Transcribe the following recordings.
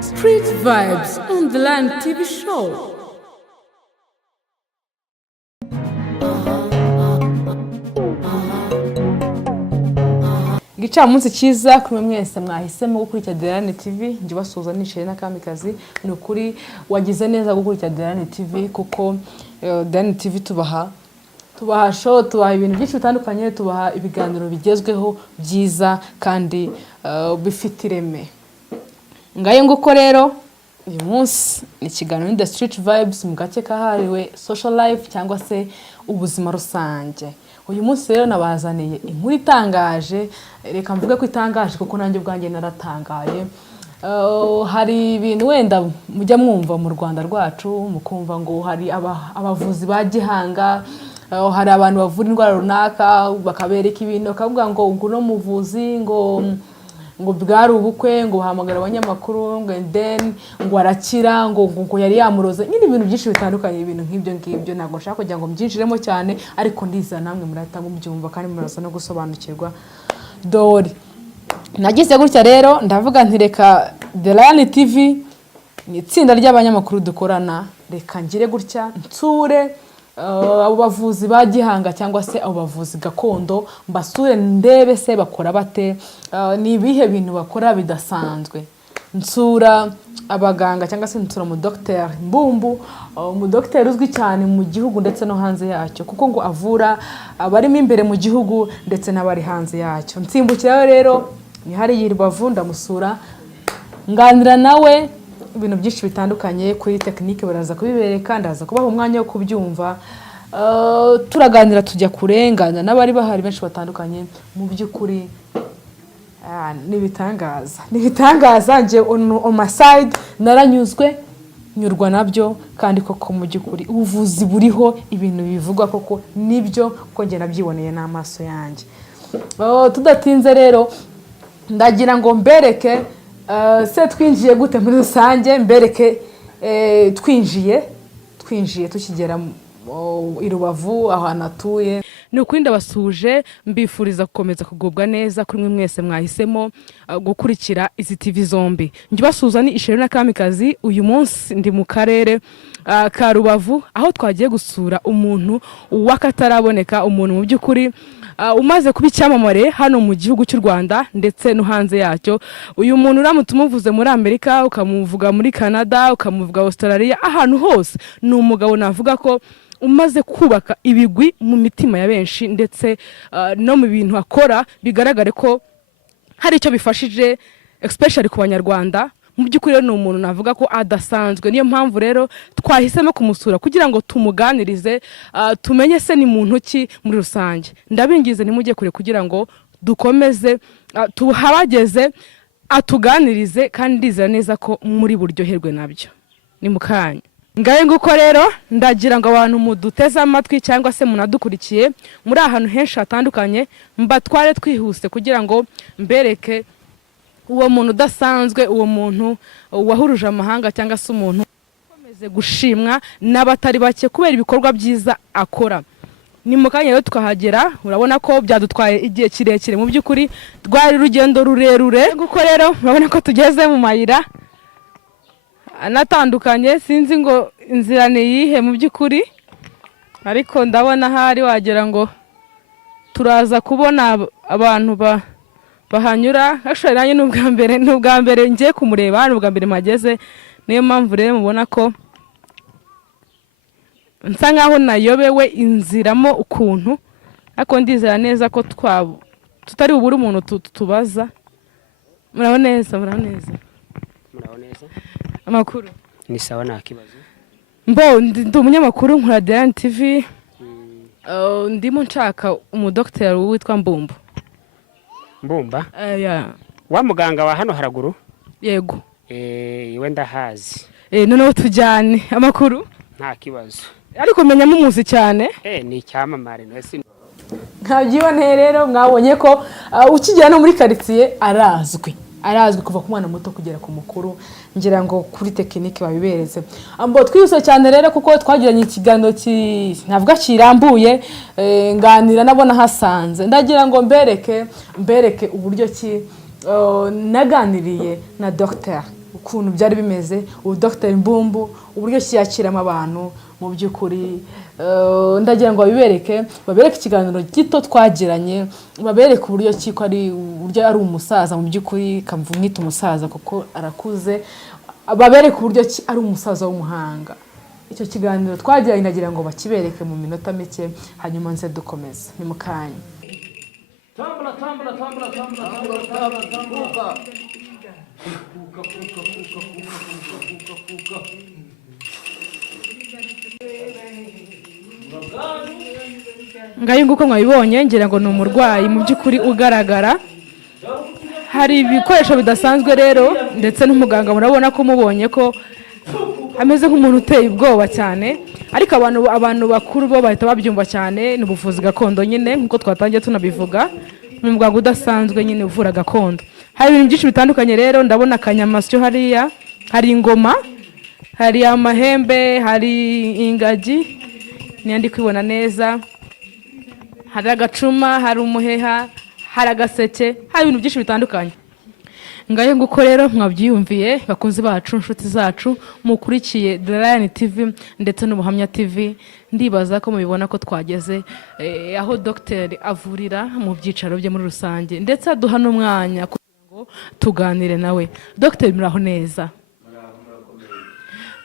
Street Vibes on the Line TV show. Gicamunsi cyiza kuri mwese mwahisemo gukurikira The Line TV. Nje basuza nicaye na Kamikazi. Ni ukuri wagize neza gukurikira The Line TV kuko The Line TV tubaha show, tubaha ibintu byinshi bitandukanye, tubaha ibiganiro bigezweho byiza kandi bifite ireme. Ngaye nguko rero uyu munsi ni ikiganiro The Street Vibes mu gace kahariwe social life cyangwa se ubuzima rusange. Uyu munsi rero nabazaniye inkuru itangaje, reka mvuge ko itangaje kuko nanjye ubwanjye naratangaye. Hari ibintu wenda mujya mwumva mu Rwanda rwacu, mukumva ngo hari abavuzi ba gihanga, hari abantu bavura indwara runaka bakabereka ibintu bakavuga ngo nguno muvuzi ngo bwari ubukwe, ngo hamagara abanyamakuru, ngo then ngo arakira, ngo yari yamuroza. Nyine ibintu byinshi bitandukanye, ibintu nk'ibyo ntabwo nshaka kugira ngo mbyinjiremo cyane, ariko ndiza namwe murahita mubyumva kandi muraza no gusobanukirwa. Dori nagize gutya rero ndavuga nti reka The Line TV ni itsinda ry'abanyamakuru dukorana, reka ngire gutya nsure abo bavuzi ba gihanga cyangwa se abo bavuzi gakondo, mbasure ndebe se bakora bate, ni ibihe bintu bakora bidasanzwe. Nsura abaganga cyangwa se nsura mu Dr Mbumbu, mu Dr uzwi cyane mu gihugu ndetse no hanze yacyo, kuko ngo avura abarimo imbere mu gihugu ndetse n'abari hanze yacyo. Nsimbukira rero ni hari Rubavu, ndamusura nganira nawe ibintu byinshi bitandukanye kuri technique, baraza kubibereka, ndaza kubaha umwanya wo kubyumva. Turaganira tujya kurengana n'abari bahari benshi batandukanye. Mu by'ukuri nibitangaza nje on my side naranyuzwe, nyurwa nabyo, kandi koko mu by'ukuri ubuvuzi buriho ibintu bivugwa koko nibyo ko nge nabyiboneye n'amaso yanjye. Tudatinze rero ndagira ngo mbereke se twinjiye gute muri rusange, mbereke twinjiye tukigera i Rubavu aho natuye. Ni ukuri basuje, mbifuriza gukomeza kugubwa neza kuri mwe mwese mwahisemo gukurikira izi TV zombi. Nje basuza ni Ishero na Kamikazi. Uyu munsi ndi mu karere ka Rubavu aho twagiye gusura umuntu wakataraboneka, umuntu mu by'ukuri umaze kuba icyamamare hano mu gihugu cy'u Rwanda ndetse no hanze yacyo. Uyu muntu uramutse umuvuze muri Amerika, ukamuvuga muri Canada, ukamuvuga Australia, ahantu hose ni umugabo navuga ko umaze kubaka ibigwi mu mitima ya benshi, ndetse no mu bintu akora bigaragare ko hari icyo bifashije especially ku Banyarwanda. Mu by'ukuri ni umuntu navuga ko adasanzwe. Niyo mpamvu rero twahisemo kumusura kugira ngo tumuganirize, tumenye se ni muntu ki muri rusange. Ndabingize nimujye kure kugira ngo dukomeze tuhabageze, atuganirize, kandi ndizera neza ko muri buryoherwe nabyo. Ni mukanya ngaye nguko rero ndagira ngo abantu muduteze amatwi cyangwa se munadukurikiye muri ahantu henshi hatandukanye, mbatware twihuse kugira ngo mbereke uwo muntu udasanzwe, uwo muntu wahuruje amahanga cyangwa se umuntu ukomeze gushimwa n'abatari bake kubera ibikorwa byiza akora. Ni mukanya rero tukahagera, urabona ko byadutwaye igihe kirekire, mu by'ukuri rwari rugendo rurerure. Nguko rero urabona ko tugeze mu mayira anatandukanye, sinzi ngo inzira ni yihe mu by'ukuri, ariko ndabona hari wagira ngo turaza kubona abantu bahanyura. Ashobora n'ubwa mbere ngiye kumureba, hano ubwa mbere mageze, niyo mpamvu rero mubona ko nsa nkaho nayobewe inziramo ukuntu, ariko ndizera neza ko tutari bubure umuntu tubaza. Muraho neza? Amakuru ni sawa, nta kibazo. Ndi umunyamakuru nkora The Line TV. Ndimo nshaka umudokiteri witwa Mbumbu. Mbumba? Wa muganga wa hano haraguru? Yego. Iwe ndahazi. Noneho tujyane. Amakuru? Nta kibazo. Ariko menyamo umuzi cyane. Ni icyamamare nese. Nkabyibone rero mwabonye ko ukigera no muri quartier arazwi kuva ku mwana muto kugera ku mukuru. Ngira ngo kuri technique babibereze. Twihuse cyane rero kuko twagiranye ikiganiro navuga kirambuye, nganira nabona hasanze. Ndagira ngo mbereke uburyo ki naganiriye na Dr ukuntu byari bimeze. ubu Dr Mbumbu uburyo yakiramo abantu mu by'ukuri, ndagira ngo babereke ikiganiro gito twagiranye, babereke uburyo ko ari umusaza mu by'ukuri, kamvumwita umusaza kuko arakuze, babereke uburyo ari umusaza w'umuhanga. Icyo kiganiro twagiranye ndagira ngo bakibereke mu minota mike, hanyuma nze dukomeza. Ni mu kanya. Tambula. Ngayo nguko mwabibonye, ngira ngo ni umurwayi mu by'ukuri ugaragara. Hari ibikoresho bidasanzwe rero, ndetse n'umuganga murabona ko mubonye ko ameze nk'umuntu uteye ubwoba cyane, ariko abantu bakuru bo bahita babyumva cyane. Ni ubuvuzi gakondo nyine nk'uko twatangiye tunabivuga, ni umuganga udasanzwe nyine uvura gakondo. Hari ibintu byinshi bitandukanye rero, ndabona akanyamasyo hariya, hari ingoma, hari amahembe, hari ingagi, niyo ndi kwibona neza, hari agacuma, hari umuheha, hari agaseke, hari ibintu byinshi bitandukanye. Ngayo nguko rero mwabyiyumviye bakunzi bacu, inshuti zacu mukurikiye The Lion TV ndetse n'Ubuhamya TV. Ndibaza ko mubibona ko twageze aho Dr avurira mu byicaro bye muri rusange, ndetse aduha n'umwanya kugira ngo tuganire nawe. Dr muraho neza?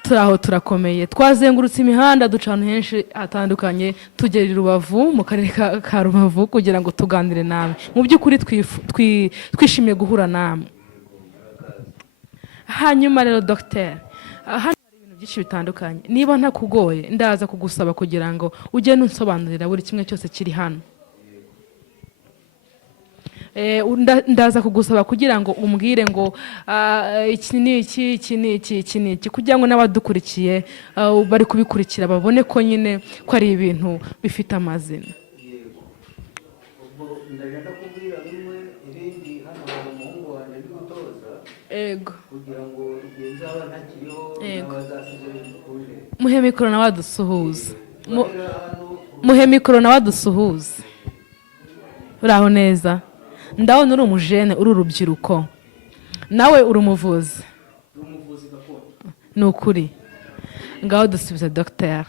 Turaho turakomeye. Twazengurutse imihanda duca ahantu henshi hatandukanye, tugera i Rubavu mu karere ka Rubavu kugira ngo tuganire nawe. Mu by'ukuri twishimiye guhura namwe. Hanyuma rero Dr, hano hari ibintu byinshi bitandukanye. Niba ntakugoye ndaza kugusaba kugira ngo ugende unsobanurira buri kimwe cyose kiri hano. Ndaza kugusaba kugira ngo umbwire ngo iki ni iki, kugira ngo n'abadukurikiye bari kubikurikira babone ko nyine ko ari ibintu bifite amazina. Ego. Muhe mikoro nawe adusuhuze. Muhe mikoro nawe adusuhuze. Uraho neza? Ndabona uri umujene, uri urubyiruko. Nawe uri umuvuzi. Ni ukuri. Ngaho dusubize Dr.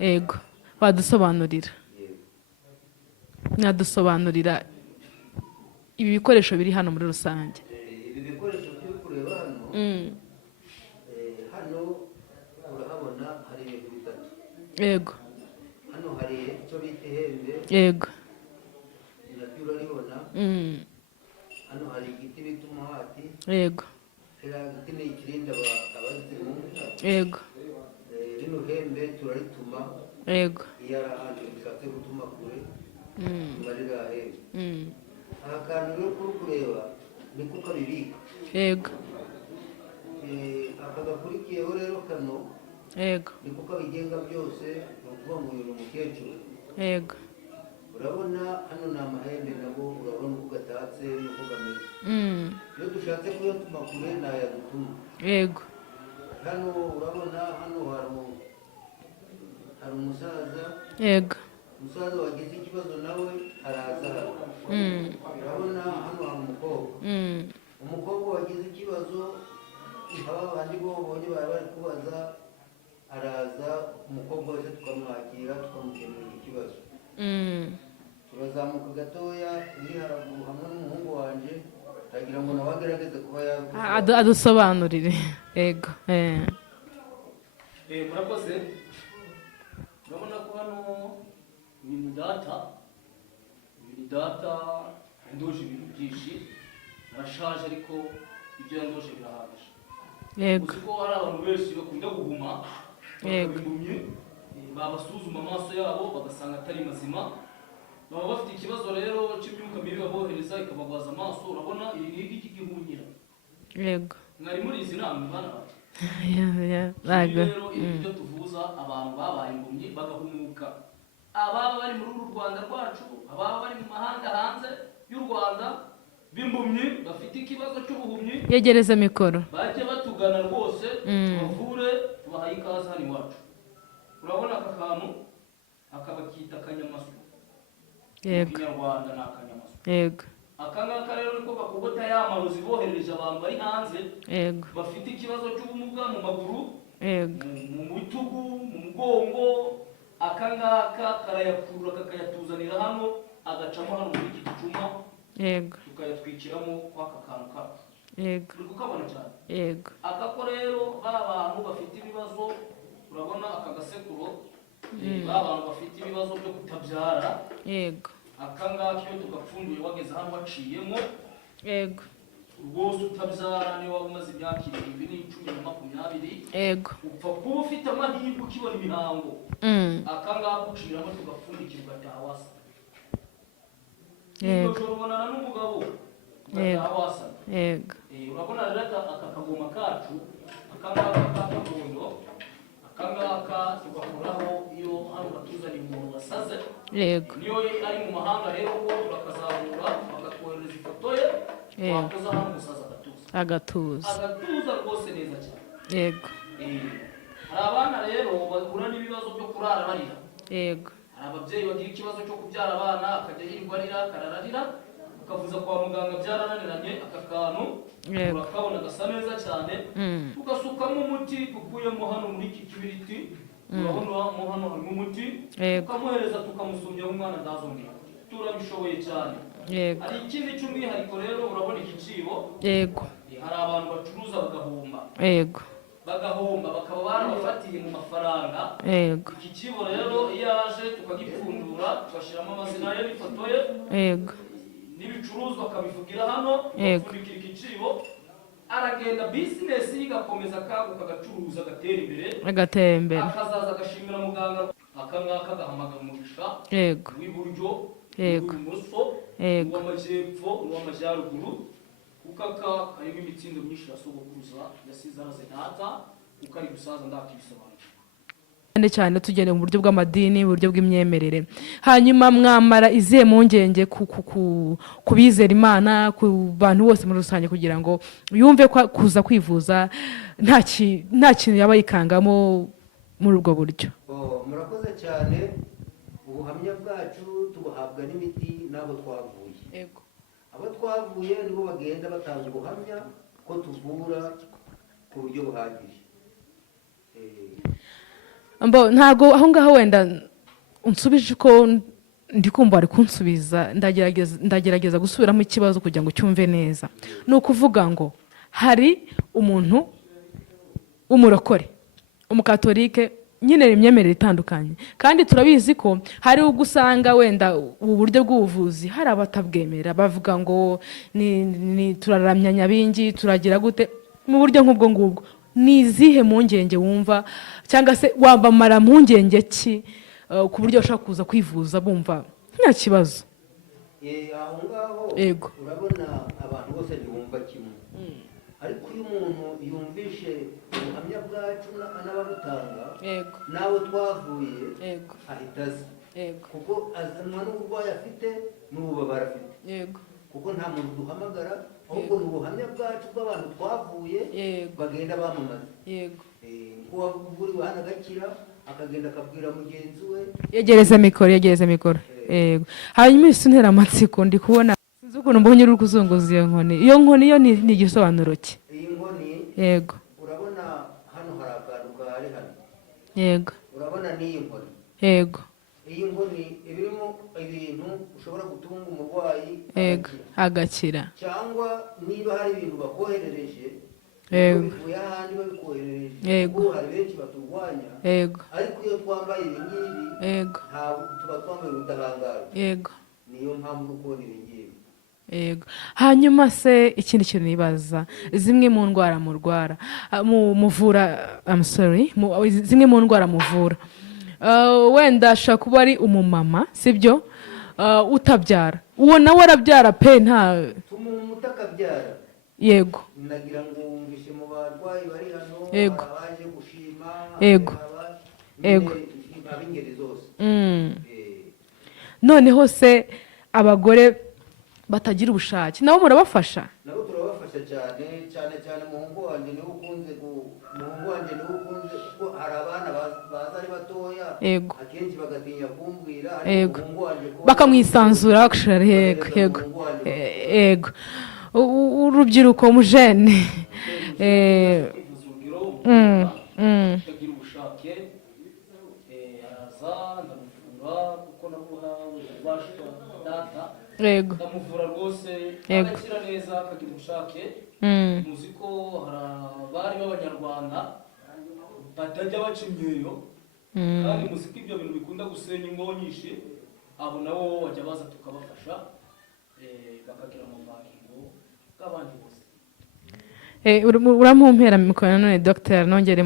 Ego. Wadusobanurira. Mwadusobanurira ibi bikoresho biri hano muri rusange. Ibi bikoresho turi kureba hano, hano urahabona hari ibintu bitatu. Yego. Hano hari icyo bita ihembe. Yego. Nabyo uraribona. Hano hari igiti bita umuhati. Yego. Kiriya giti ni ikirinda abazimu. Yego. Rino hembe turarituma. Yego. Iyo ari ahantu bishatse gutuma kure, tumarira hembe. Aha kantu rero kuri kureba niko kabibika. Yego. Aka gakurikiyeho rero kano. Yego. Niko kabigenga byose, ni ukuvuga ngo uyu ni umukecuru. Yego. Urabona hano ni amahembe nabo urabona uko gatatse n'uko gameze. Iyo dushatse kuyatuma kure naya dutuma. Yego. Hano urabona hano hari umusaza. Yego. Umusaza wagize ikibazo nawe araza hano. Urabona hano hari umukobwa. Umukobwa wagize ikibazo, aba bandi bonye bari kubaza, araza umukobwa wese tukamwakira tukamukemurira ikibazo. Turazamuka gatoya iri haraguru hamwe n'umuhungu wanje, ndagira ngo nawe agerageze kuba yagusobanurira. Adusobanurire. Yego. Murakoze. Urabona ko hano ibintu data yandoje ibintu byinshi, arashaje ariko ibyo yandoje birahagije. Yego. Uzi ko hari abantu benshi bakunda guhuma, bakabihumye, babasuzuma amaso yabo bagasanga atari mazima, baba bafite ikibazo rero cy'imyuka mibi babohereza ikabagwaza amaso. Urabona iri ni igiti gihunyira. Yego. Mwari muri izi nama bana bati. Rero ibyo tuvuza abantu babaye impumyi bagahumuka, ababa bari muri uru Rwanda rwacu, ababa bari mu mahanga hanze y'u Rwanda b'impumyi bafite ikibazo cy'ubuhumyi, yegereze mikoro, bajye batugana rwose tubavure, tubahaye ikaze hano iwacu. Urabona aka kantu akabakita akanyamasyo. Yego. Mu Kinyarwanda ni akanyamasyo. Yego. Aka ngaka rero niko amarozi boherereje abantu bari hanze yego bafite ikibazo cy'ubumuga mu maguru, yego mu bitugu, mu mugongo, akangaka karayakurura kakayatuzanira hano, agacamo hano muri iki gicuma, yego tukayatwikiramo kw'aka kantu kacu. yego Uri kukabona cyane? yego Akako rero ba bantu bafite ibibazo, urabona aka gasekuro, ba bantu bafite ibibazo byo kutabyara, yego akangaka iyo tugapfunduye wageze hano waciyemo, yego rwose utabyara niyo waba umaze imyaka 7 n'icumi na 20, yego upfa kuba ufite amahirwe ukibona imihango, akangaka uciramo tugapfundikira ugataha wasa. Yego. Ushobora kubonana n'umugabo Yego. ugataha wasa. yego Urabona rero aka kagoma kacu, akangaka k'akagondo, akangaka tugakuraho iyo hano batuzaniye umuntu wasaze, yego niyo ari mu mahanga rero ko turakazamura bakatwohereza ifoto ye, Yego. wakoza hano umusaza agatuza agatuza rwose neza cyane. yego Hari abana rero bahura n'ibibazo byo kurara barira, yego hari ababyeyi bagira ikibazo cyo kubyara abana akajya yirirwa arira akarararira, ukavuza kwa muganga byarananiranye, aka kantu Yego. urakabona gasa neza cyane, ugasukamo umuti ukuyemo hano muri iki kibiriti, urabona mo hano harimo umuti, Yego. ukamuhereza tukamusumyaho umwana ntazongera, turabishoboye cyane. yego Hari ikindi cy'umwihariko rero, urabona iki kibo, yego hari abantu bacuruza bagahomba, yego bakaba barabafatiye mu mafaranga. yego Iki kibo rero iyo aje tukagipfundura tugashyiramo amazina ye n'ifoto ye yego n'ibicuruzwa akabivugira hano, Yego. tugapfundikira iki kibo, aragenda bizinesi ye igakomeza akaguka, agacuruza, agatera imbere, agatera imbere akazaza agashimira muganga. Akangaka agahamagara umugisha yego w'iburyo, Yego. uw'ibumoso, Yego. uw'amajyepfo, uw'amajyaruguru, kuko aka karimo imitsindo myinshi ya sogokuruza yasize araze data, kuko ari gusaza ndakisobanura. cyane cyane tugende mu buryo bw'amadini, mu buryo bw'imyemerere. Hanyuma mwamara izihe mpungenge ku bizera Imana, ku bantu bose muri rusange, kugira ngo yumve ko kuza kwivuza nta kintu yaba yikangamo muri ubwo buryo? Murakoze cyane. Ubuhamya bwacu tubuhabwa n'imiti n'abo twavuye. Yego. Abo twavuye nibo bagenda batanga ubuhamya ko tuvura ku buryo buhagije. Ntago aho ngaho wenda unsubije ko ndi kumva ari kunsubiza, ndagerageza gusubiramo ikibazo kugira ngo cyumve neza. Ni ukuvuga ngo hari umuntu w'umurokore, umukatolike, nyine imyemerere itandukanye, kandi turabizi ko hari ugusanga wenda ubu buryo bw'ubuvuzi hari abatabwemera, bavuga ngo ni turaramya nyabingi, turagira gute mu buryo nk'ubwo ngubwo. Ni izihe mpungenge wumva, cyangwa se wabamara mpungenge ki ku buryo bashobora kuza kwivuza bumva nta kibazo? Aho ngaho Yego. urabona abantu bose ntibumva kimwe, ariko iyo umuntu yumvishe ubuhamya bwacu n'ababutanga Yego. n'abo twavuye, Yego. ahita aza, Yego. kuko azanwa n'uburwayi afite n'ububabare afite, Yego. kuko nta muntu duhamagara, ahubwo ni ubuhamya bwacu bw'abantu twavuye Yego. bagenda bamamaza. Yego. Ko wavuriwe hano agakira, akagenda akabwira mugenzi we. Yegereza mikoro. Yego. Hanyuma isi ntera amatsiko, ndi kubona sinzi ukuntu mbonye uri kuzunguza iyo nkoni. Iyo nkoni yo ni igisobanuro ki? Iyi nkoni, Yego. urabona hano hari akantu gahari hano. Yego. Urabona n'iyi nkoni. Yego. Iyi nkoni ibirimo ibintu ushobora gutunga umurwayi Yego. Agakira. cyangwa niba hari ibintu bakoherereje, Yego. bivuye ahandi babikoherereje, Yego. kuko hari benshi baturwanya, Yego. ariko iyo twambaye ibi ngibi Yego. ntabwo tuba twambaye ubudahangarwa. Yego. Niyo mpamvu uri kubona ibi ngibi. Yego. Hanyuma se ikindi kintu nibaza, zimwe mu ndwara murwara muvura, zimwe mu ndwara muvura, wenda ashobora kuba ari umumama, sibyo, utabyara, uwo nawe arabyara pe nta utakabyara. Yego. Nagira ngo wumvishe mu barwayi bari hano, Yego. abaje gushima, Yego. Yego. ab'ingeri zose. Noneho se abagore batagira ubushake nabo murabafasha? Nabo turabafasha cyane cyane. Umuhungu wanjye niwe ukunze kuko hari abana baza ari batoya, Yego. akenshi bagatinya kumbwira, Yego. umuhungu wanjye ko Bakamwisanzura. Yego. Yego. urubyiruko mujene utagira ubushake araza ndamuvura kuko namuhawe ububasha data yego ndamuvura rwose Yego. agakira neza akagira ubushake muzi ko hari abari b'abanyarwanda batajya baca imyeyo kandi muzi ko ibyo bintu bikunda gusenya ingo nyinshi abo nabo bajya baza tukabafasha bakagira amavangingo nk'abandi bose uramumpera mikoro none dogiteri nongere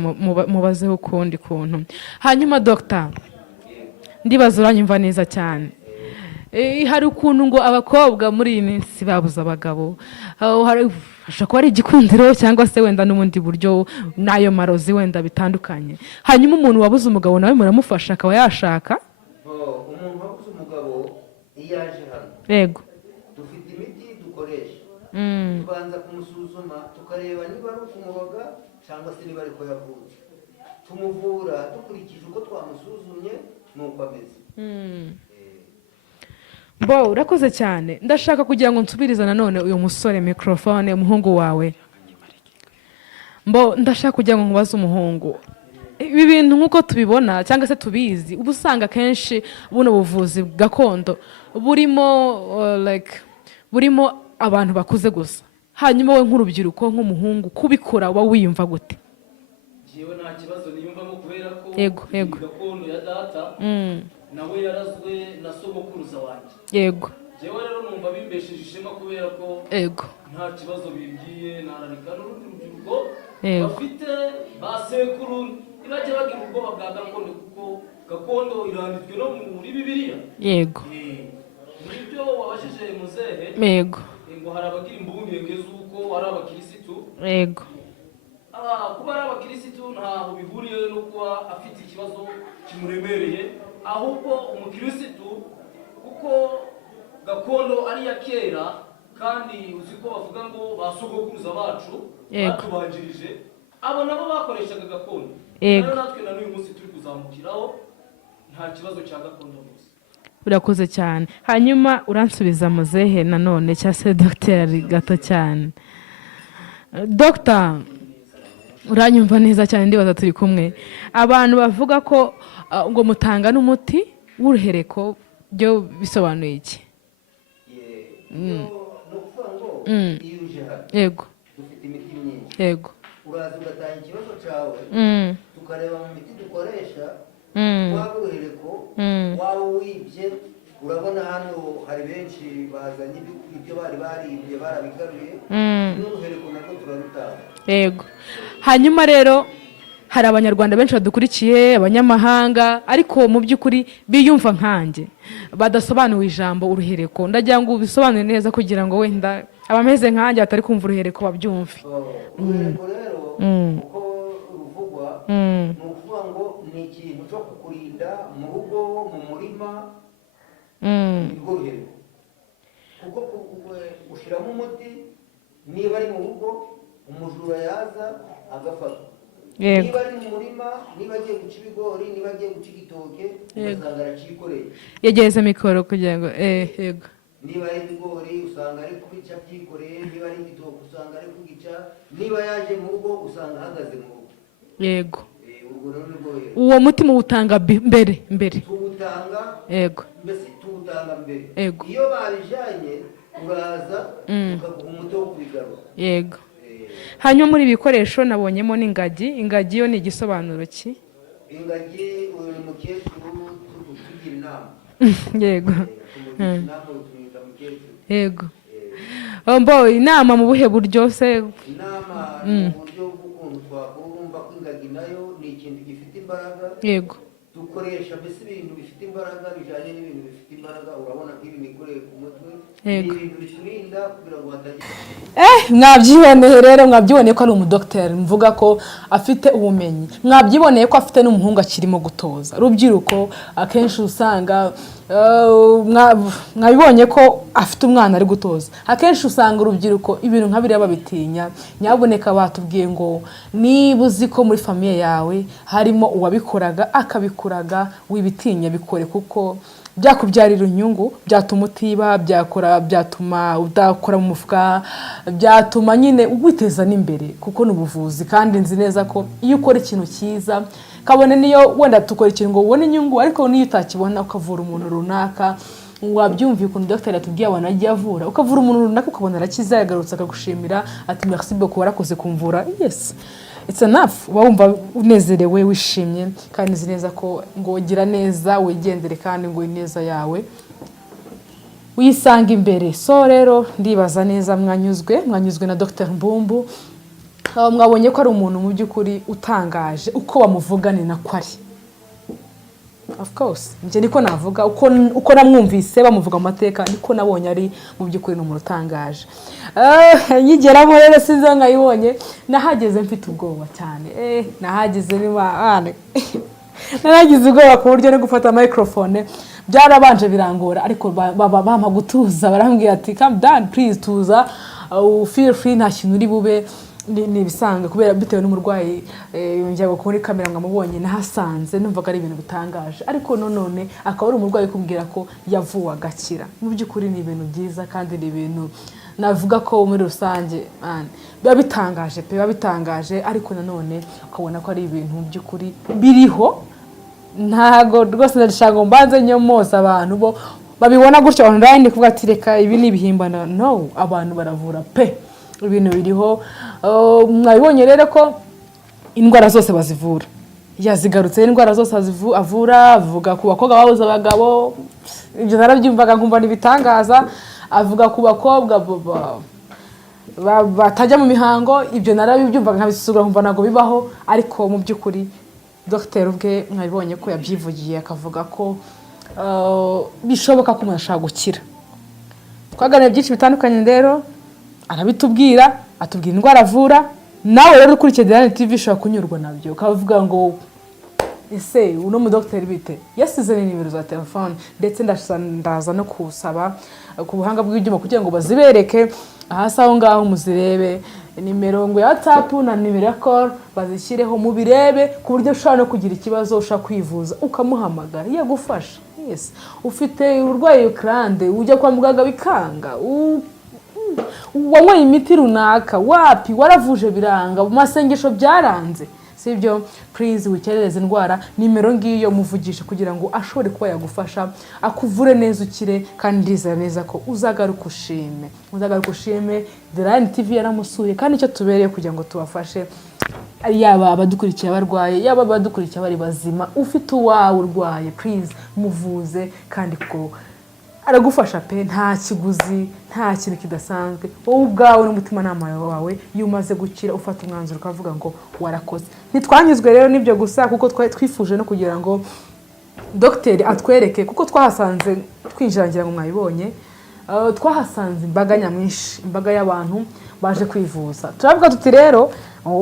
mubazeho ukundi kuntu hanyuma dogita ndibaza uranyumva neza cyane hari ukuntu ngo abakobwa muri iyi minsi babuze abagabo hashobora kuba ari igikundiro cyangwa se wenda n'ubundi buryo n'ayo marozi wenda bitandukanye hanyuma umuntu wabuze umugabo nawe muramufasha akaba yashaka umuntu wabuze umugabo iyo aje hano yego dufite imiti dukoresha tubanza kumusuzuma tukareba niba ari ukumuroga cyangwa se niba ariko yavutse tumuvura dukurikije uko twamusuzumye nuko ameze bo urakoze cyane ndashaka kugira ngo nsubirize nanone uyu musore mikorofone umuhungu wawe ndashaka kugira ngo nkubaze umuhungu ibi bintu nk'uko tubibona cyangwa se tubizi uba usanga akenshi buno buvuzi gakondo burimo abantu bakuze gusa hanyuma wowe nk'urubyiruko nk'umuhungu kubikora uba wiyumva gute njyewe nta kibazo niyumvamo kubera ko Yego. gakondo ya data nawe yarazwe na sogokuruza wanjye yego njyewe rero numva bimbesheje ishema kubera ko yego nta kibazo bimbwiye nararika n'urundi rubyiruko Yego. bafite ba sekuru ntibajye bagira ubwoba bwa gakondo kuko gakondo iranditswe no muri bibiliya yego muri byo wabashije muzehe yego ngo hari abagira impungenge z'uko ari abakirisitu yego kuba ari abakirisitu ntaho bihuriye no kuba afite ikibazo kimuremereye ahubwo umukirisitu kuko gakondo ari iya kera kandi uzi ko bavuga ngo ba sogokuruza bacu batubanjirije abo nabo bakoreshaga gakondo rero natwe na n'uyu munsi turi kuzamukiraho nta kibazo cya gakondo gusa urakoze cyane hanyuma uransubiza muzehe nanone cyangwa se dogiteri gato cyane dogita uranyumva neza cyane ndibaza turi kumwe abantu bavuga ko ngo mutanga n'umuti w'uruhereko byo bisobanuye iki ni ukuvuga ngo iyo uje hano yego dufite imiti myinshi yego uraza ugatanga ikibazo cyawe tukareba mu miti dukoresha waba uruhereko waba wibye urabona hano hari benshi bazanye ibyo bari baribye barabigaruye n'uruhereko narwo turarutanga yego hanyuma rero hari abanyarwanda benshi badukurikiye abanyamahanga ariko mu by'ukuri biyumva nkanjye badasobanuye ijambo uruhereko ndagira ngo ubisobanure neza kugira ngo wenda abameze nkanjye batari kumva uruhereko babyumve uruhereko rero uko ruvugwa ni ukuvuga ngo ni ikintu cyo kukurinda mu rugo mu murima nirwo ruhereko kuko ushyiramo umuti niba ari mu rugo umujura yaza agafatwa niba ari mu murima niba agiye guca ibigori niba agiye guca igitoke ugasanga aracikoreye yegereza mikoro kugira ngo yego niba ari ibigori usanga ari kubica byikoreye niba ari igitoke usanga ari kugica niba yaje mu rugo usanga ahagaze mu rugo yego urwo rero nirwo ruhereko uwo muti muwutanga mbere tuwutanga yego mbese tuwutanga mbere yego iyo babijyanye uraza ukaguha umuti wo kubigarura yego hanyuma muri ibi bikoresho nabonyemo n'ingagi yo ni igisobanuro ki ingagi uyu ni mukecuru tugira inama yego tumwita mukecuru yego inama mu buhe buryo se inama mu buryo bw'ukuntu twakora urumva ko ingagi nayo ni ikintu gifite imbaraga yego dukoresha mbese ibintu bifite imbaraga bijyanye n'ibintu bifite imbaraga urabona ko ibi nikoreye ku mutwe ni ibintu biturinda kugira ngo hatagira mwabyiboneye rero mwabyiboneye ko ari umudogiteri mvuga ko afite ubumenyi mwabyiboneye ko afite n'umuhungu akirimo gutoza rubyiruko akenshi usanga mwabibonye ko afite umwana ari gutoza akenshi usanga urubyiruko ibintu nka biriya babitinya nyaboneka batubwiye ngo niba uzi ko muri famiye yawe harimo uwabikoraga akabikuraga wibitinya bikore kuko byakubyarira inyungu, byatuma utiba, byatuma udakora mu mufuka, byatuma nyine witeza n'imbere kuko ni ubuvuzi. Kandi nzi neza ko iyo ukora ikintu cyiza kabone niyo wenda tukora ikintu ngo ubone inyungu, ariko niyo utakibona ukavura umuntu runaka, wabyumviye ukuntu dogiteri atubwiye abantu agiye avura, ukavura umuntu runaka ukabona arakiza, yagarutse akagushimira ati merci beaucoup warakoze kumvura. Yes, it's enough. Uba wumva unezerewe, wishimye, kandi nzi neza ko ngo gira neza wigendere kandi ngo ineza yawe uyisanga imbere. So rero ndibaza neza mwanyuzwe na Dr Mbumbu. Mwabonye ko ari umuntu mu by'ukuri utangaje, uko bamuvuga ni nako ari. Of course, nje niko navuga uko namwumvise bamuvuga amateka, niko nabonye ari mu by'ukuri n'umuntu utangaje. Nyigeramo rero sinzo nkayibonye, nahageze mfite ubwoba cyane. Nahageze naragize ubwoba ku buryo no gufata microphone byarabanje birangora, ariko bampa gutuza, barambwira ati calm down please, tuza, feel free, nta kintu uri bube. Ni bisanga kubera bitewe n'umurwayi yongera kuri kamera ngamubonye nahasanze numvaga ari ibintu bitangaje, ariko none akaba ari umurwayi kumbwira ko yavuwe agakira. Mu by'ukuri ni ibintu byiza kandi ni ibintu navuga ko muri rusange biba bitangaje, ariko none ukabona ko ari ibintu mu by'ukuri biriho. Ntago rwose ndashaka mbanze nyomoza abantu bo babibona gutyo online kuvuga ati reka ibi ni ibihimbana. No, abantu baravura pe, ibintu biriho. Mwabibonye rero ko indwara zose bazivura, yazigarutse indwara zose avura. Avuga ku bakobwa babuze abagabo, ibyo narabyumvaga nkumva nibitangaza. Avuga ku bakobwa batajya mu mihango, ibyo narabyumvaga nkabisuzugura nkumva nago bibaho, ariko mu by'ukuri Dr ubwe mwabibonye ko yabyivugiye akavuga ko bishoboka ko umuntu ashaka gukira. Twaganiriye byinshi bitandukanye rero, arabitubwira, atubwira indwara avura. Nawe rero ukurikiye Diane TV ushobora kunyurwa nabyo, ukavuga ngo ese uno mu docteur bite, yasize nimero za telefone, ndetse ndaza no kusaba ku buhanga bw'ibyuma kugira ngo bazibereke ahasa aho ngaho muzirebe nimero ngo ya WhatsApp na nimero ya call bazishyireho mubirebe, ku buryo ushobora no kugira ikibazo ushaka kwivuza ukamuhamagara yagufasha. Yes, ufite urwaye Ukraine ujya kwa muganga bikanga, wanyweye imiti runaka wapi waravuje biranga, mu masengesho byaranze, sibyo? Please wikerereze indwara, nimero ngiyo muvugisha kugira ngo ashobore kuba yagufasha, akuvure neza ukire, kandi ndizera neza ko uzagaruka ushime. Diane TV yaramusuye, kandi icyo tubereye kugira ngo tubafashe, yaba abadukurikiye abarwaye, yaba abadukurikiye bari bazima. Ufite uwawe urwaye, please muvuze, kandi ko aragufasha pe, nta kiguzi, nta kintu kidasanzwe. Wowe ubwawe n'umutima nama wawe iyo umaze gukira ufata umwanzuro ukavuga ngo warakoze. Ntitwanyuzwe rero nibyo gusa, kuko twifuje no kugira ngo Dr atwereke, kuko twahasanze twinjirangira ngo mwabibonye, twahasanze imbaga nyamwinshi, imbaga y'abantu baje kwivuza. Turavuga tuti rero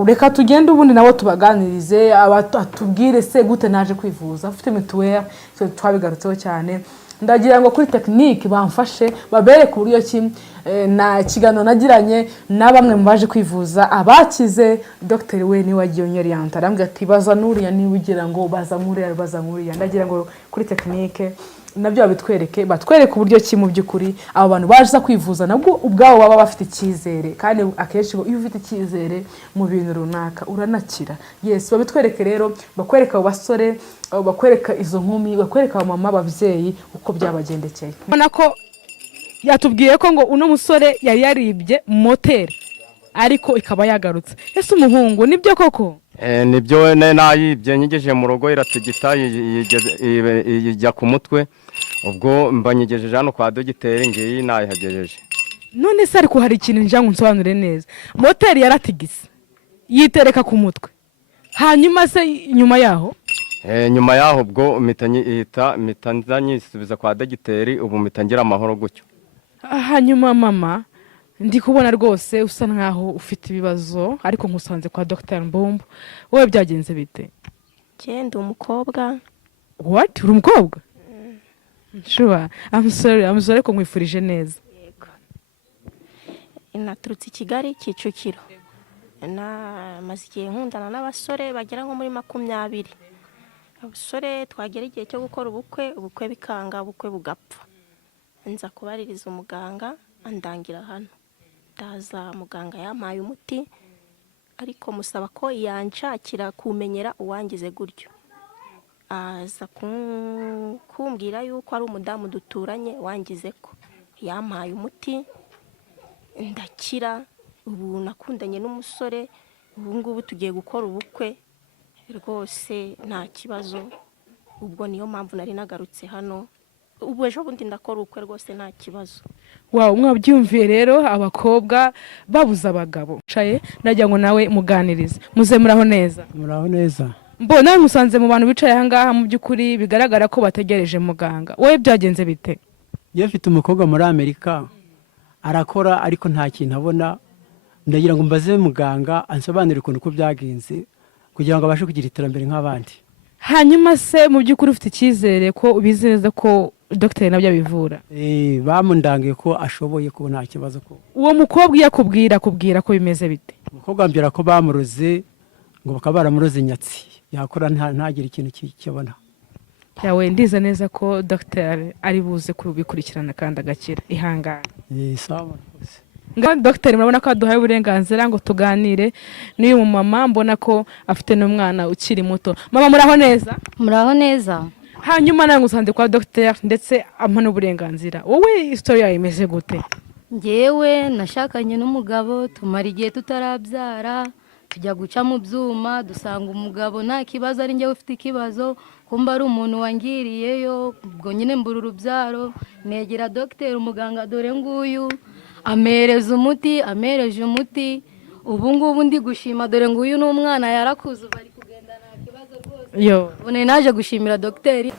reka tugende ubundi nabo tubaganirize, atubwire se gute naje kwivuza, ufite mituweli. Twabigarutseho cyane, ndagira ngo kuri technique bamfashe babereke uburyo ki na kiganiro nagiranye na bamwe mu baje kwivuza abakize. Dr we ni wagiye nyorienta, arambwira ati baza nuriya, ni ugira ngo baza nkuriya. Ndagira ngo kuri technique nabyo batwereke uburyo ki mu by'ukuri abo bantu baje kwivuza nabwo ubwabo baba bafite icyizere, kandi akenshi iyo ufite icyizere mu bintu runaka uranakira. Yes, babitwereke rero, bakwereka abo basore, bakwereka izo nkumi, bakwereka abo mama, ababyeyi uko byabagendekeye. Ubona ko yatubwiye ko ngo uno musore yari yaribye moteri ariko ikaba yagarutse. Ese umuhungu nibyo koko? Nibyo nayibye, nyigeje mu rugo iratigita ijya ku mutwe, ubwo mbanyigejeje hano kwa dogiteri ngiyi nayihagejeje. None se ariko hari ikintu njyangu nsobanure neza, moteri yaratigise yitereka ku mutwe, hanyuma se nyuma yaho ubwo mitanyisubiza kwa dogiteri, ubu mitangira amahoro gutyo. Hanyuma mama, ndi kubona rwose usa nkaho ufite ibibazo, ariko nkusanze kwa Dr Mbumbu, wowe byagenze bite? Ndi umukobwa. What? Uri umukobwa? Sure, I'm sorry ko nkwifurije neza. Yego. Naturutse Kigali Kicukiro. Maze igihe nkundana n'abasore bagera nko muri 20. abasore twagera igihe cyo gukora ubukwe bikanga, ubukwe bugapfa, nza kubaririza umuganga andangira hano. Ndaza muganga yampaye umuti, ariko musaba ko yanshakira kumenyera uwangize gutyo. Aza kumbwira yuko ari umudamu duturanye wangize ko. Yampaye umuti ndakira, ubu nakundanye n'umusore, ubu ngubu tugiye gukora ubukwe rwose nta kibazo. Ubwo niyo mpamvu nari nagarutse hano, ubu ejo bundi ndakora ubukwe rwose nta kibazo. Wow, mwabyumviye rero abakobwa babuza abagabo. Caye najya ngo nawe muganirize. Muze muraho neza. Muraho neza. Mbona musanze mu bantu bicaye aha ngaha mu by'ukuri bigaragara ko bategereje muganga. Wowe byagenze bite? Iyo mfite umukobwa muri Amerika arakora ariko nta kintu abona, ndagira ngo mbaze muganga ansobanurire ukuntu ko byagenze kugira ngo abashe kugira iterambere nk'abandi. Hanyuma se mu by'ukuri ufite icyizere ko ubizi neza ko dogiteri nabyo abivura? Bamundangiye ko ashoboye, ko nta kibazo. Ko uwo mukobwa yakubwira ko bimeze bite? umukobwa ambwira ko bamuroze, ngo bakaba baramuroze nyatsi, yakora ntagire ikintu kibona. Yawe ndiza neza ko dogiteri ari buze kubikurikirana kandi agakira. Ihangane. Sawa. Dogiteri murabona ko aduhaye uburenganzira ngo tuganire n'uyu mama, mbona ko afite n'umwana ukiri muto. Mama muraho neza? Muraho neza. Hanyuma nange usanze kwa dogiteri ndetse ampa n'uburenganzira. Wowe story yawe imeze gute? Ngewe nashakanye n'umugabo, tumara igihe tutarabyara, tujya guca mu byuma, dusanga umugabo nta kibazo, ari njyewe ufite ikibazo, kumba ari umuntu wangiriyeyo. Ubwo nyine mbura urubyaro, negera dogiteri, umuganga dore nguyu amereza umuti, amereje umuti. Ubu ngubu ndi gushima, dore nguyu n'umwana yarakuze, bari kugenda nta kibazo rwose. Yo, Bone naje gushimira dogiteri.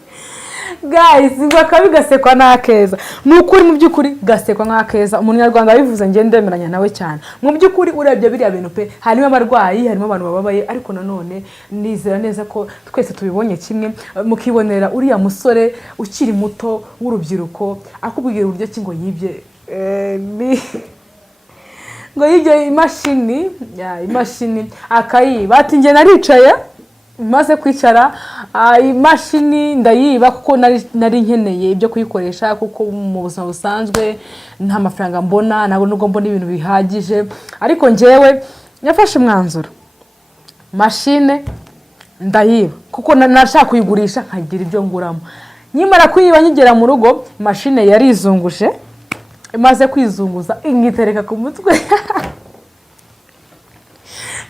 guys, ngo akabi gasekwa n'akeza. Nukuri mu by'ukuri gasekwa nk'akeza. Umunyarwanda yabivuze, nge ndemeranya nawe cyane. Mu by'ukuri urebye biriya bintu pe, harimo abarwayi, harimo abantu bababaye, ariko nanone nizera neza ko twese tubibonye kimwe. Mukibonera uriya musore ukiri muto w'urubyiruko akubwira uburyo ki ngo yibye ngo yibye imashini akayiba. Ati nge naricaye, maze kwicara imashini ndayiba kuko nari nkeneye ibyo kuyikoresha, kuko mu buzima busanzwe nta mafaranga mbona, nubwo mbona ibintu bihagije. Ariko ngewe yafashe umwanzuro, mashine ndayiba kuko nashaka kuyigurisha nkagira ibyo nguramo. Nyimara kuyiba nyigera mu rugo, mashine yarizunguje, imaze kwizunguza ingitereka ku mutwe.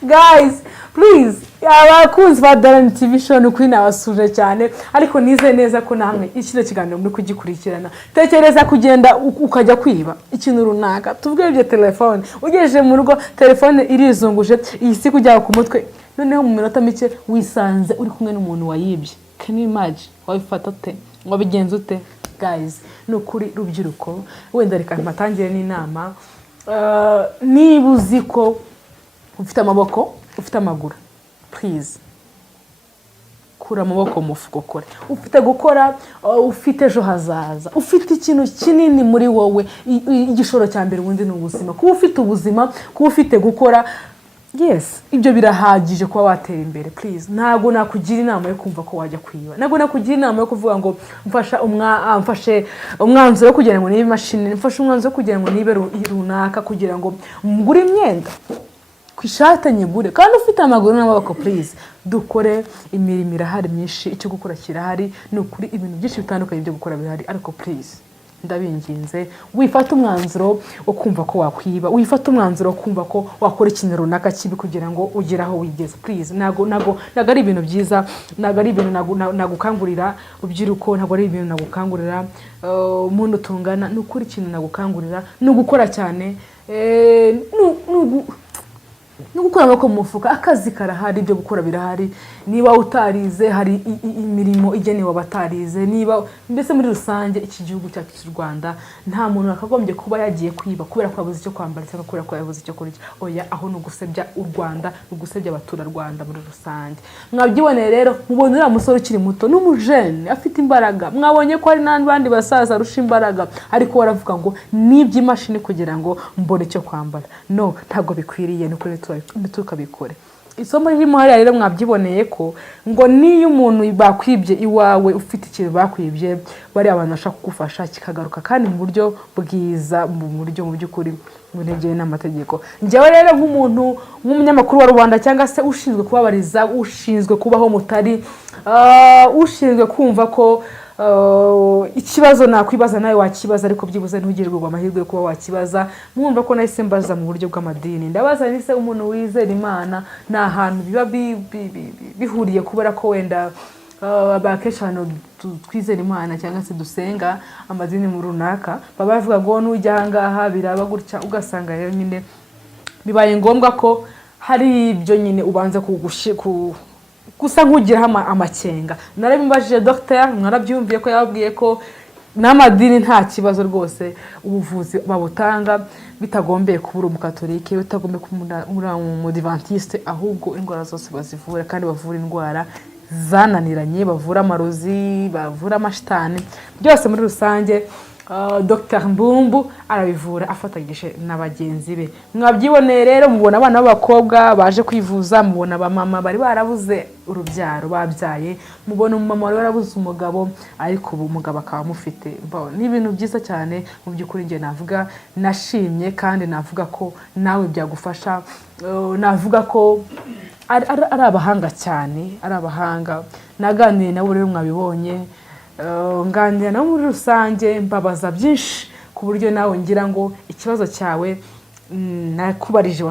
Guys, please, abakunzi ba Darren TV show n'ukuri nabasuje cyane, ariko nize neza ko namwe ikino kiganiro muri kugikurikirana. Tekereza kugenda ukajya kwiba ikintu runaka, tuvuge ibyo telefone, ugejeje mu rugo telefone irizunguje, iyi si kujya ku mutwe, noneho mu minota mike wisanze uri kumwe n'umuntu wayibye. Can you imagine? Wabifata ute? Wabigenza ute? Guys, n'ukuri rubyiruko, wenda reka mpatangire n'inama. Niba uzi ko ufite amaboko, ufite amaguru, please kura amaboko mu mufuko kore. Ufite gukora, ufite ejo hazaza, ufite ikintu kinini muri wowe. Igishoro cya mbere ubundi ni ubuzima. Kuba ufite ubuzima, kuba ufite gukora, yes, ibyo birahagije kuba watera imbere. Please, ntago nakugira inama yo kumva ko wajya kwiba, ntago nakugira inama yo kuvuga ngo mfashe umwanzuro kugira ngo nibe imashini, mfashe umwanzuro kugira ngo nibe runaka, kugira ngo ngure imyenda kwishata nyigure kandi ufite amaguru n'amaboko. Please, dukore imirimo irahari myinshi, icyo gukora kirahari, n'ukuri ibintu byinshi bitandukanye byo gukora bihari. Ariko please, ndabinginze wifata umwanzuro wo kumva ko wakwiba, wifata umwanzuro wo kumva ko wakora ikintu runaka kibi kugira ngo ugere aho wigeze. Please, nago ari ibintu byiza, nago ari ibintu nagukangurira urubyiruko, nago ari ibintu nagukangurira umuntu tungana. N'ukuri ikintu nagukangurira no gukora cyane, no gukora amaboko mu mufuka. Akazi karahari, ibyo gukora birahari. Niba utarize, hari imirimo igenewe abatarize. Niba mbese muri rusange iki gihugu cyacu cy'u Rwanda nta muntu akagombye kuba yagiye kwiba kubera ko yabuze icyo kwambara cyangwa kubera ko yabuze icyo kurya. Oya, aho no gusebya u Rwanda, no gusebya abaturarwanda muri rusange. Mwabyiboneye rero, mubona uriya musore ukiri muto n'umujene afite imbaraga. Mwabonye ko hari n'abandi basaza arusha imbaraga, ariko waravuga ngo nibye imashini kugira ngo mbone icyo kwambara. No, ntago bikwiriye, nuko tukabikore. isomo ririmo hariya rero mwabyiboneye ko ngo niyo umuntu bakwibye iwawe ufite ikintu bakwibye bari abantu bashaka kugufasha kikagaruka kandi mu buryo bwiza, mu buryo mu by'ukuri bunegeye n'amategeko. Njyewe rero nk'umuntu nk'umunyamakuru wa Rwanda cyangwa se ushinzwe kubabariza, ushinzwe kubaho mutari, ushinzwe kumva ko ikibazo nakwibaza nawe wakibaza ariko byibuze ntugirirwe amahirwe yo kuba wakibaza, mwumva ko nahise mbaza mu buryo bw'amadini. Ndabaza nise umuntu wizera Imana ni ahantu biba bihuriye kubera ko wenda abakenshi abantu twizera Imana cyangwa se dusenga amadini mu runaka baba bavuga ngo nujya ahangaha biraba gutya, ugasanga rero nyine bibaye ngombwa ko hari ibyo nyine ubanza gusa nk'ugiraho amakenga. Narabimubajije Dr. mwarabyumviye ko yababwiye ko n'amadini nta kibazo rwose ubuvuzi babutanga bitagombeye kubura umukatolike, bitagombeye kubura umudivantiste, ahubwo indwara zose bazivura kandi bavura indwara zananiranye, bavura amarozi, bavura amashitani, byose muri rusange. Dr. Mbumbu arabivura afatanyije na bagenzi be. Mwabyiboneye rero, mubona abana b'abakobwa baje kwivuza, mubona abamama bari barabuze urubyaro babyaye, mubona umumama wari warabuze umugabo ariko ubu umugabo akaba amufite. Ni ibintu byiza cyane mu by'ukuri, njye navuga nashimye kandi navuga ko nawe byagufasha. Navuga ko ari abahanga cyane, ari abahanga. Naganiriye nabo rero mwabibonye, nganira no muri rusange mbabaza byinshi ku buryo nawe ngira ngo ikibazo cyawe nakubarije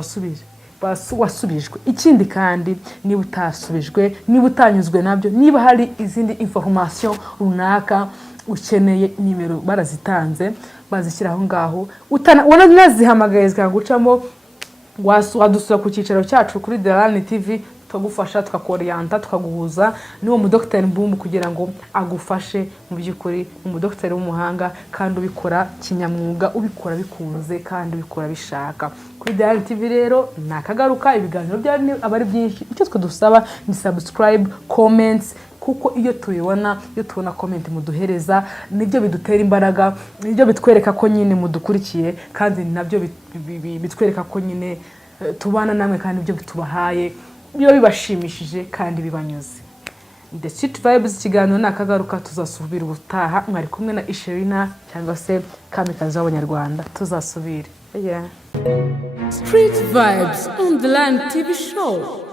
wasubijwe. Ikindi kandi niba utasubijwe, niba utanyuzwe nabyo, niba hari izindi information runaka ukeneye, nimero barazitanze bazishyira aho ngaho, wanazihamagaye zikagucamo, wadusura ku cyicaro cyacu kuri Delane TV tukagufasha, tukakoriyanta, tukaguhuza n'uwo mudokiteri Mbumbu kugira ngo agufashe mu by'ukuri, umudokiteri w'umuhanga kandi ubikora kinyamwuga, ubikora bikunze kandi ubikora bishaka. Kuri Delane TV rero nakagaruka, ibiganiro byari abari byinshi. Icyo twe dusaba ni subscribe, comments, kuko iyo tubibona, iyo tubona comment muduhereza, nibyo bidutera imbaraga, nibyo bitwereka ko nyine mudukurikiye, kandi nabyo bitwereka ko nyine tubana namwe kandi ibyo bitubahaye biba bibashimishije kandi bibanyuze. The Street Vibes ikiganiro nakagaruka, tuzasubira ubutaha. Mwari kumwe na Isherina cyangwa se Kamikazi w'Abanyarwanda, tuzasubire. Street Vibes on the Delane TV show.